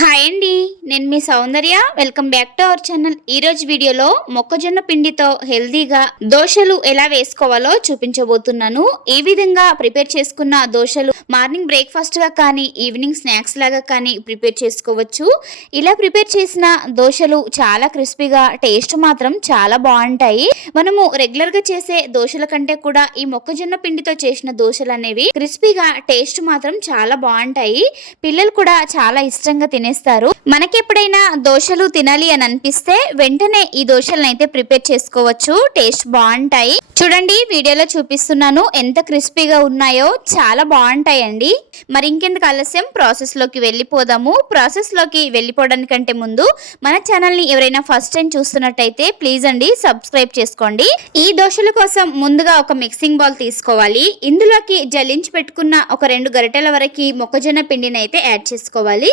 Hi అండి నేను మీ Soundarya. Welcome back to our channel ఈ రోజు వీడియోలో మొక్కజొన్న పిండితో హెల్దీగా దోశలు ఎలా వేసుకోవాలో చూపించబోతున్నాను. ఈ విధంగా ప్రిపేర్ చేసుకున్న దోశలు మార్నింగ్ బ్రేక్ఫాస్ట్గా కానీ ఈవినింగ్ స్నాక్స్ లాగా కానీ ప్రిపేర్ చేసుకోవచ్చు. ఇలా ప్రిపేర్ చేసిన దోశలు చాలా క్రిస్పీగా టేస్ట్ మాత్రం చాలా బాగుంటాయి. మనము రెగ్యులర్గా చేసే దోశల కంటే కూడా ఈ మొక్కజొన్న పిండితో చేసిన దోశలు అనేవి క్రిస్పీగా టేస్ట్ మాత్రం చాలా బాగుంటాయి. పిల్లలు కూడా చాలా ఇష్టంగా తినేస్తారు. మనకెప్పుడైనా దోశలు తినాలి అని అనిపిస్తే వెంటనే ఈ దోశలను అయితే ప్రిపేర్ చేసుకోవచ్చు. టేస్ట్ బాగుంటాయి. చూడండి వీడియోలో చూపిస్తున్నాను ఎంత క్రిస్పీగా ఉన్నాయో. చాలా బాగుంటాయండి. మరి ఇంకెందుకు ఆలస్యం? ప్రాసెస్లోకి వెళ్ళిపోదాము. ప్రాసెస్లోకి వెళ్ళిపోవడానికంటే ముందు మన ఛానల్ని ఎవరైనా ఫస్ట్ టైం చూస్తున్నట్టయితే ప్లీజ్ అండి సబ్స్క్రైబ్ చేసుకోండి. ఈ దోశల కోసం ముందుగా ఒక మిక్సింగ్ బౌల్ తీసుకోవాలి. ఇందులోకి జల్లించి పెట్టుకున్న ఒక రెండు గరిటెల వరకు మొక్కజొన్న పిండిని అయితే యాడ్ చేసుకోవాలి.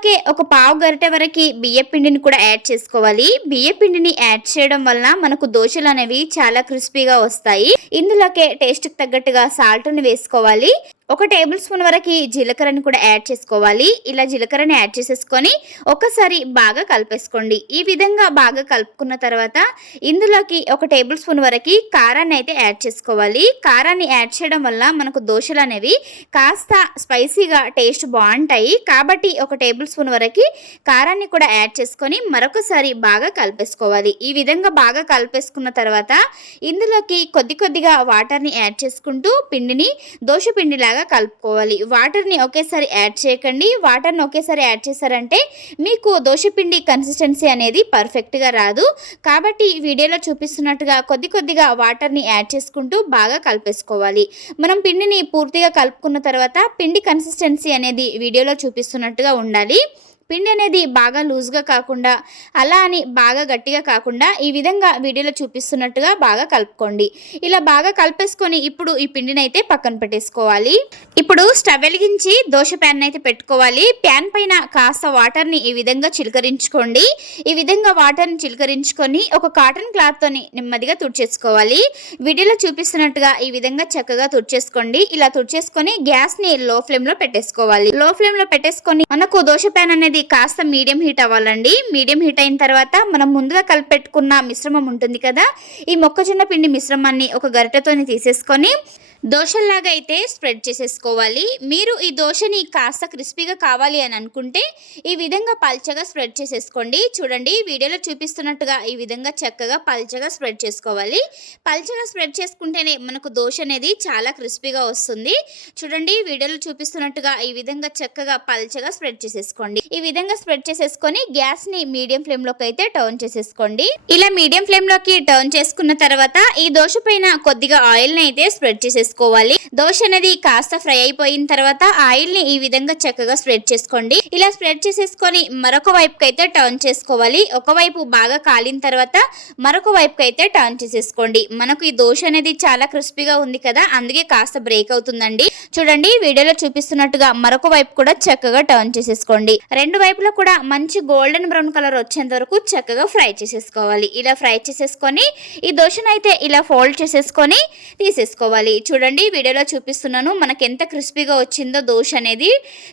అలాగే ఒక పావు గరిటె వరకు బియ్య పిండిని కూడా యాడ్ చేసుకోవాలి. బియ్య పిండిని యాడ్ చేయడం వలన మనకు దోశలు అనేవి చాలా క్రిస్పీగా వస్తాయి. ఇందులోకే టేస్ట్కి తగ్గట్టుగా సాల్ట్ని వేసుకోవాలి. ఒక టేబుల్ స్పూన్ వరకు జీలకర్రని కూడా యాడ్ చేసుకోవాలి. ఇలా జీలకర్రని యాడ్ చేసేసుకొని ఒకసారి బాగా కలిపేసుకోండి. ఈ విధంగా బాగా కలుపుకున్న తర్వాత ఇందులోకి ఒక టేబుల్ స్పూన్ వరకు కారాన్ని అయితే యాడ్ చేసుకోవాలి. కారాన్ని యాడ్ చేయడం వల్ల మనకు దోశలు అనేవి కాస్త స్పైసీగా టేస్ట్ బాగుంటాయి. కాబట్టి ఒక టేబుల్ స్పూన్ వరకు కారాన్ని కూడా యాడ్ చేసుకొని మరొకసారి బాగా కలిపేసుకోవాలి. ఈ విధంగా బాగా కలిపేసుకున్న తర్వాత ఇందులోకి కొద్ది కొద్దిగా వాటర్ని యాడ్ చేసుకుంటూ పిండిని దోశ పిండిలాగా కలుపుకోవాలి. వాటర్ని ఒకేసారి యాడ్ చేయకండి. వాటర్ని ఒకేసారి యాడ్ చేశారంటే మీకు దోశ పిండి కన్సిస్టెన్సీ అనేది పర్ఫెక్ట్గా రాదు. కాబట్టి వీడియోలో చూపిస్తున్నట్టుగా కొద్ది కొద్దిగా వాటర్ని యాడ్ చేసుకుంటూ బాగా కలిపేసుకోవాలి. మనం పిండిని పూర్తిగా కలుపుకున్న తర్వాత పిండి కన్సిస్టెన్సీ అనేది వీడియోలో చూపిస్తున్నట్టుగా ఉండాలి. పిండి అనేది బాగా లూజ్గా కాకుండా అలా అని బాగా గట్టిగా కాకుండా ఈ విధంగా వీడియోలో చూపిస్తున్నట్టుగా బాగా కలుపుకోండి. ఇలా బాగా కలిపేసుకొని ఇప్పుడు ఈ పిండిని అయితే పక్కన పెట్టేసుకోవాలి. ఇప్పుడు స్టవ్ వెలిగించి దోశ ప్యాన్ అయితే పెట్టుకోవాలి. ప్యాన్ పైన కాస్త వాటర్ని ఈ విధంగా చిలకరించుకోండి. ఈ విధంగా వాటర్ని చిలకరించుకొని ఒక కాటన్ క్లాత్తోని నెమ్మదిగా తుడిచేసుకోవాలి. వీడియోలో చూపిస్తున్నట్టుగా ఈ విధంగా చక్కగా తుడిచేసుకోండి. ఇలా తుడిచేసుకొని గ్యాస్ని లో ఫ్లేమ్లో పెట్టేసుకోవాలి. లో ఫ్లేమ్లో పెట్టేసుకొని మనకు దోశ ప్యాన్ అనేది కాస్త మీడియం హీట్ అవ్వాలండి. మీడియం హీట్ అయిన తర్వాత మనం ముందుగా కలిపెట్టుకున్న మిశ్రమం ఉంటుంది కదా ఈ మొక్కజొన్న పిండి మిశ్రమాన్ని ఒక గరిటెతోని తీసేసుకొని దోశల్లాగా అయితే స్ప్రెడ్ చేసేసుకోవాలి. మీరు ఈ దోశని కాస్త క్రిస్పీగా కావాలి అని అనుకుంటే ఈ విధంగా పల్చగా స్ప్రెడ్ చేసేసుకోండి. చూడండి వీడియోలో చూపిస్తున్నట్టుగా ఈ విధంగా చక్కగా పల్చగా స్ప్రెడ్ చేసుకోవాలి. పల్చగా స్ప్రెడ్ చేసుకుంటేనే మనకు దోశ అనేది చాలా క్రిస్పీగా వస్తుంది. చూడండి వీడియోలో చూపిస్తున్నట్టుగా ఈ విధంగా చక్కగా పల్చగా స్ప్రెడ్ చేసేసుకోండి. ఈ విధంగా స్ప్రెడ్ చేసేసుకొని గ్యాస్ని మీడియం ఫ్లేమ్లోకి అయితే టర్న్ చేసేసుకోండి. ఇలా మీడియం ఫ్లేమ్లోకి టర్న్ చేసుకున్న తర్వాత ఈ దోశ పైన కొద్దిగా ఆయిల్ని అయితే స్ప్రెడ్ చేసేసుకోండి. చేసుకోవాలి. దోశ అనేది కాస్త ఫ్రై అయిపోయిన తర్వాత ఆయిల్ని ఈ విధంగా చక్కగా స్ప్రెడ్ చేసుకోండి. ఇలా స్ప్రెడ్ చేసేసుకొని మరొక వైపుకి అయితే టర్న్ చేసుకోవాలి. ఒకవైపు బాగా కాలిన తర్వాత మరొక వైపుకి అయితే టర్న్ చేసేసుకోండి. మనకు ఈ దోశ అనేది చాలా క్రిస్పీగా ఉంది కదా అందుకే కాస్త బ్రేక్ అవుతుందండి. చూడండి వీడియోలో చూపిస్తున్నట్టుగా మరొక వైపు కూడా చక్కగా టర్న్ చేసేసుకోండి. రెండు వైపులో కూడా మంచి గోల్డెన్ బ్రౌన్ కలర్ వచ్చేంత వరకు చక్కగా ఫ్రై చేసేసుకోవాలి. ఇలా ఫ్రై చేసేసుకొని ఈ దోశను అయితే ఇలా ఫోల్డ్ చేసేసుకొని తీసేసుకోవాలి. చూడండి చూడండి వీడియోలో చూపిస్తున్నాను మనకి ఎంత క్రిస్పీగా వచ్చిందో దోశ అనేది.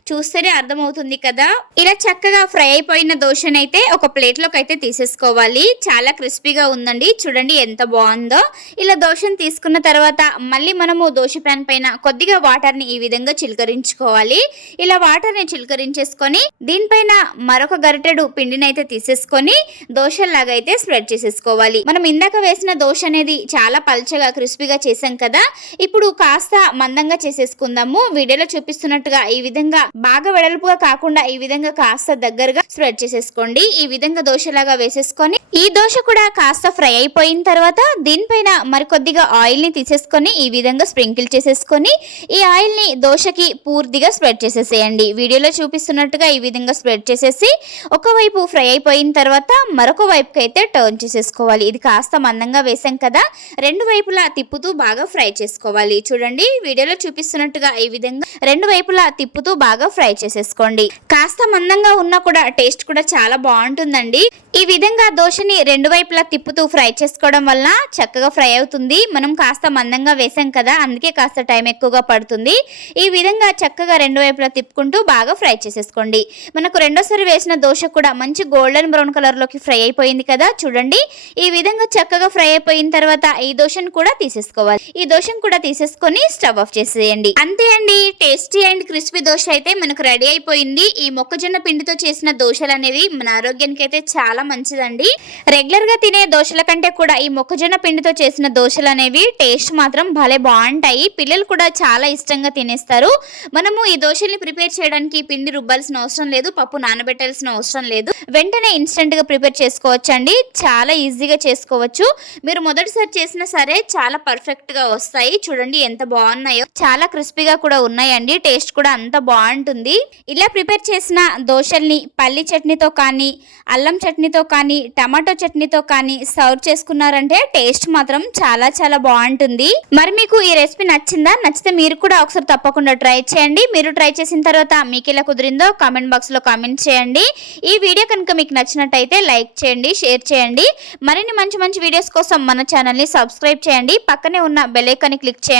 చూస్తేనే అర్థమవుతుంది కదా. ఇలా చక్కగా ఫ్రై అయిపోయిన దోశనైతే ఒక ప్లేట్లోకి అయితే తీసేసుకోవాలి. చాలా క్రిస్పీగా ఉందండి. చూడండి ఎంత బాగుందో. ఇలా దోశను తీసుకున్న తర్వాత మళ్ళీ మనము దోశ ప్యాన్ పైన కొద్దిగా వాటర్ని ఈ విధంగా చిలకరించుకోవాలి. ఇలా వాటర్ని చిలకరించేసుకొని దీనిపైన మరొక గరిటెడు పిండిని అయితే తీసేసుకొని దోశలాగా అయితే స్ప్రెడ్ చేసేసుకోవాలి. మనం ఇందాక వేసిన దోశ అనేది చాలా పల్చగా క్రిస్పీగా చేసాం కదా. ఇప్పుడు ఇప్పుడు కాస్త మందంగా చేసేసుకుందాము. వీడియోలో చూపిస్తున్నట్టుగా ఈ విధంగా బాగా వెడల్పుగా కాకుండా ఈ విధంగా కాస్త దగ్గరగా స్ప్రెడ్ చేసేసుకోండి. ఈ విధంగా దోశలాగా వేసేసుకొని ఈ దోశ కూడా కాస్త ఫ్రై అయిపోయిన తర్వాత దీనిపైన మరికొద్దిగా ఆయిల్ని తీసేసుకొని ఈ విధంగా స్ప్రింకిల్ చేసేసుకొని ఈ ఆయిల్ని దోశకి పూర్తిగా స్ప్రెడ్ చేసేసేయండి. వీడియోలో చూపిస్తున్నట్టుగా ఈ విధంగా స్ప్రెడ్ చేసేసి ఒకవైపు ఫ్రై అయిపోయిన తర్వాత మరొక వైపుకి అయితే టర్న్ చేసేసుకోవాలి. ఇది కాస్త మందంగా వేసాం కదా రెండు వైపులా తిప్పుతూ బాగా ఫ్రై చేసుకోవాలి. చేసుకోవాలి చూడండి వీడియోలో చూపిస్తున్నట్టుగా ఈ విధంగా రెండు వైపులా తిప్పుతూ బాగా ఫ్రై చేసేసుకోండి. కాస్త మందంగా ఉన్నా కూడా టేస్ట్ కూడా చాలా బాగుంటుందండి. ఈ విధంగా దోశని రెండు వైపులా తిప్పుతూ ఫ్రై చేసుకోవడం వల్ల చక్కగా ఫ్రై అవుతుంది. మనం కాస్త మందంగా వేసాం కదా అందుకే కాస్త టైం ఎక్కువగా పడుతుంది. ఈ విధంగా చక్కగా రెండు వైపులా తిప్పుకుంటూ బాగా ఫ్రై చేసేసుకోండి. మనకు రెండోసారి వేసిన దోశ కూడా మంచి గోల్డెన్ బ్రౌన్ కలర్లోకి ఫ్రై అయిపోయింది కదా చూడండి. ఈ విధంగా చక్కగా ఫ్రై అయిపోయిన తర్వాత ఈ దోశను కూడా తీసేసుకోవాలి. ఈ దోశను కూడా తీసేసుకొని స్టవ్ ఆఫ్ చేసేయండి. అంతే అండి. టేస్టీ అండ్ క్రిస్పీ దోశ అయితే మనకు రెడీ అయిపోయింది. ఈ మొక్కజొన్న పిండితో చేసిన దోశలు అనేవి మన ఆరోగ్యానికి అయితే చాలా మంచిదండి. రెగ్యులర్గా తినే దోశల కంటే కూడా ఈ మొక్కజొన్న పిండితో చేసిన దోశలు అనేవి టేస్ట్ మాత్రం భలే బాగుంటాయి. పిల్లలు కూడా చాలా ఇష్టంగా తినేస్తారు. మనము ఈ దోశల్ని ప్రిపేర్ చేయడానికి పిండి రుబ్బాల్సిన అవసరం లేదు. పప్పు నానబెట్టాల్సిన అవసరం లేదు. వెంటనే ఇన్స్టెంట్గా ప్రిపేర్ చేసుకోవచ్చు అండి చాలా ఈజీగా చేసుకోవచ్చు. మీరు మొదటిసారి చేసినా సరే చాలా పర్ఫెక్ట్గా వస్తాయి. చూడండి. ఎంత బాగున్నాయో. చాలా క్రిస్పీగా కూడా ఉన్నాయండి. టేస్ట్ కూడా అంత బాగుంటుంది. ఇలా ప్రిపేర్ చేసిన దోశల్ని పల్లి చట్నీతో కానీ అల్లం చట్నీతో కానీ టమాటో చట్నీతో కానీ సర్వ్ చేసుకున్నారంటే టేస్ట్ మాత్రం చాలా చాలా బాగుంటుంది. మరి మీకు ఈ రెసిపీ నచ్చిందా? నచ్చితే మీరు కూడా ఒకసారి తప్పకుండా ట్రై చేయండి. మీరు ట్రై చేసిన తర్వాత మీకు ఇలా కుదిరిందో కామెంట్ బాక్స్లో కామెంట్ చేయండి. ఈ వీడియో కనుక మీకు నచ్చినట్టయితే లైక్ చేయండి షేర్ చేయండి. మరిన్ని మంచి మంచి వీడియోస్ కోసం మన ఛానల్ని సబ్స్క్రైబ్ చేయండి. పక్కనే ఉన్న బెల్ క్లిక్ చేయండి.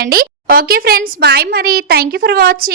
ఓకే ఫ్రెండ్స్ బాయ్ మరి థ్యాంక్ యూ ఫర్ వాచింగ్